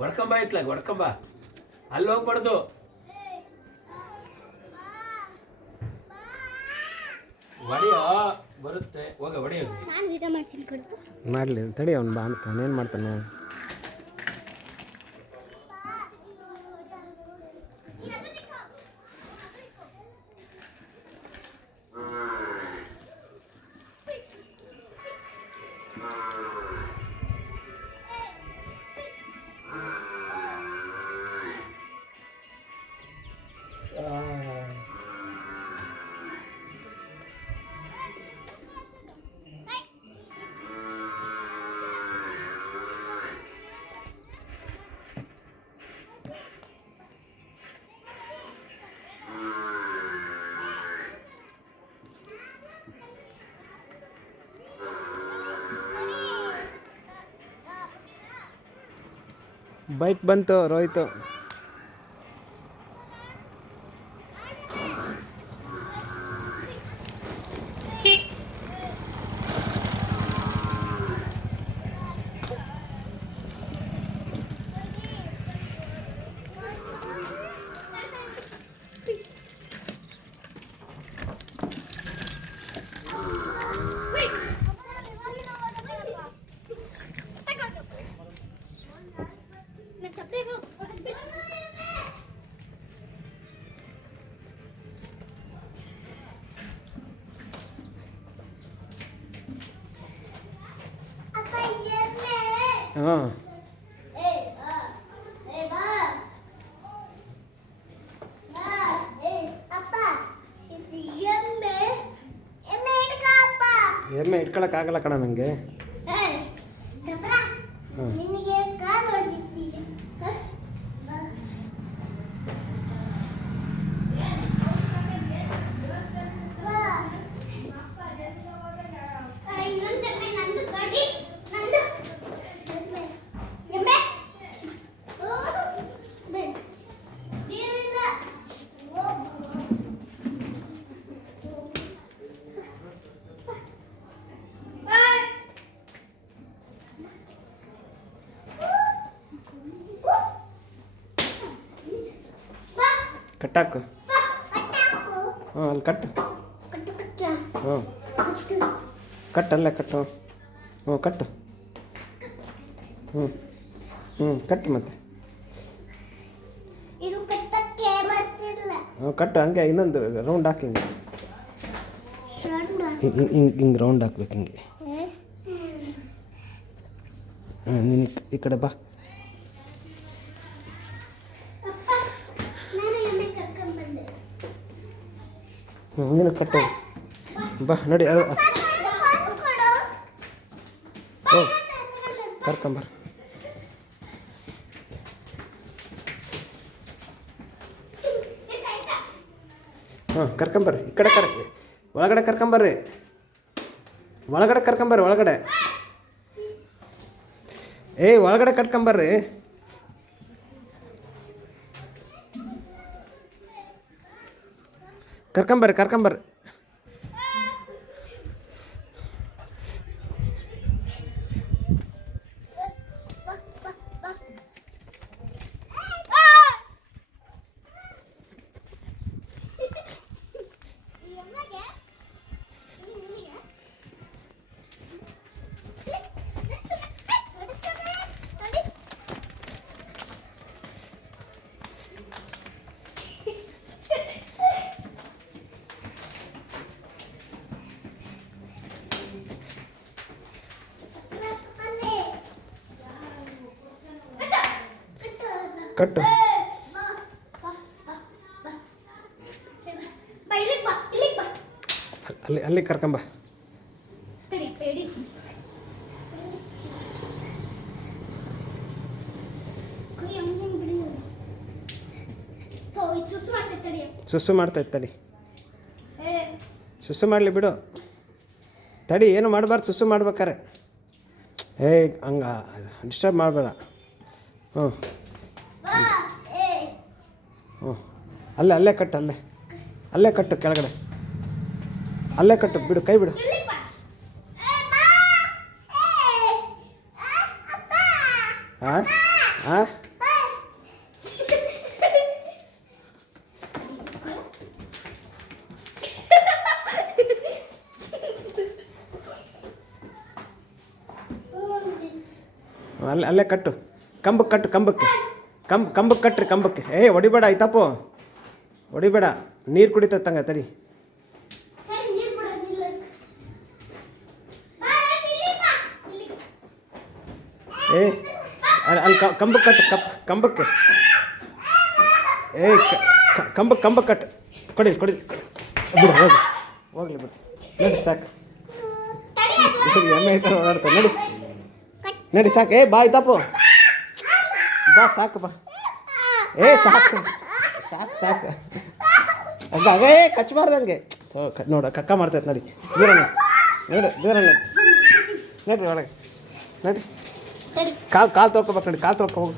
ಹೊಡ್ಕೊಂಬ ಇತ್ಲಾಗ ಹೊಡ್ಕೊಂಬ, ಅಲ್ಲಿ ಹೋಗ್ಬಾರ್ದು. ಹೊಡೆಯೋ ಬರುತ್ತೆ, ಹೋಗ ಹೊಡೆಯೋದು. ಮಾಡಲಿ ತಡಿ, ಅವ್ನು ಬಾ ಅಂತ ಏನು ಮಾಡ್ತಾನೆ. ಬೈಕ್ ಬಂತು ರೋಹಿತು. ಹಾಂ ಎಮ್ಮೆ ಇಟ್ಕೊಳಕ್ಕಾಗಲ್ಲ ಕಣ ನನಗೆ. ಕಟ್ಟಾಕು. ಹಾಂ ಅಲ್ಲಿ ಕಟ್ಟು. ಹ್ಞೂ ಕಟ್ಟಲ್ಲೇ ಕಟ್ಟು. ಹ್ಞೂ ಕಟ್ಟು. ಕಟ್ಟು ಮತ್ತೆ. ಹ್ಞೂ ಕಟ್ಟು ಹಂಗೆ ಇನ್ನೊಂದು ರೌಂಡ್ ಹಾಕಿ ಹಿಂಗೆ ರೌಂಡ್ ಹಾಕ್ಬೇಕು ಹಿಂಗೆ. ನೀನು ಈ ಕಡೆ ಬಾ. ನೀನು ಕಟ್ಟು ಬಾ ನೋಡಿ. ಅದು ಓ ಕರ್ಕೊಂಬರ. ಹಾಂ ಕರ್ಕೊಂಬರ್ರಿ ಈ ಕಡೆ ಒಳಗಡೆ ಕರ್ಕೊಂಬರ್ರಿ. ಒಳಗಡೆ ಕರ್ಕೊಂಬರ್ರಿ ಒಳಗಡೆ. ಒಳಗಡೆ ಕಟ್ಕೊಂಬರ್ರಿ. ಕರ್ಕೊಂಬರ್ರಿ. ಕಟ್ಟು. ಅಲ್ಲಿ ಕರ್ಕೊಂಬ. ಸುಸ್ಸು ಮಾಡ್ತೈತೆ ತಡಿ. ಸುಸ್ಸು ಮಾಡಲಿ ಬಿಡು. ತಡಿ, ಏನು ಮಾಡಬಾರ್ದು ಸುಸ್ಸು ಮಾಡ್ಬೇಕಾರೆ. ಹಂಗೆ ಡಿಸ್ಟರ್ಬ್ ಮಾಡಬೇಡ. ಹ್ಞೂ ಅಲ್ಲೇ ಕಟ್ಟು. ಅಲ್ಲೇ ಕಟ್ಟು ಕೆಳಗಡೆ. ಅಲ್ಲೇ ಕಟ್ಟು ಬಿಡು, ಕೈ ಬಿಡು. ಹಾಂ ಅಲ್ಲೇ ಕಟ್ಟು ಕಂಬಕ್ಕೆ ಕಟ್ಟು ಕಂಬಕ್ಕೆ ಕಟ್ರಿ ಕಂಬಕ್ಕೆ ಹೊಡಿಬೇಡ ಆಯ್ತಪ್ಪು ಹೊಡಿಬೇಡ ನೀರು ಕುಡಿತಂಗ ತಡಿ ಅಲ್ಲಿ ಕಂಬಕ್ಕೆ ಕಟ್ಟು ಕಂಬಕ್ಕೆ ಕಂಬಕ್ಕೆ ಕಟ್ಟು ಕೊಡಿ ಬಿಡು ಹೋಗ್ಲಿ ಬಿಡು ನಡಿ ಸಾಕು ಎಮ್ಮೆ ಇಟ್ಕೊಂಡು ಓಡಾಡ್ತಾರೆ ನಡಿ ಸಾಕು ಬಾ ಆಯ್ತಪ್ಪು ಬಾ ಸಾಕು ಬಾ ಸಾಕು ಹಂಗ ಕಚ್ಚಬಾರ್ದಂಗೆ ನೋಡ ಕಕ್ಕ ಮಾಡ್ತೈತೆ ನಡಿ ದೂರ ನಡಿ ಒಳಗೆ ನಡಿ ಕಾಲು ತೊಳ್ಕೊಬೇಕು ನೋಡಿ ಕಾಲು ತೊಳ್ಕೊ ಹೋಗು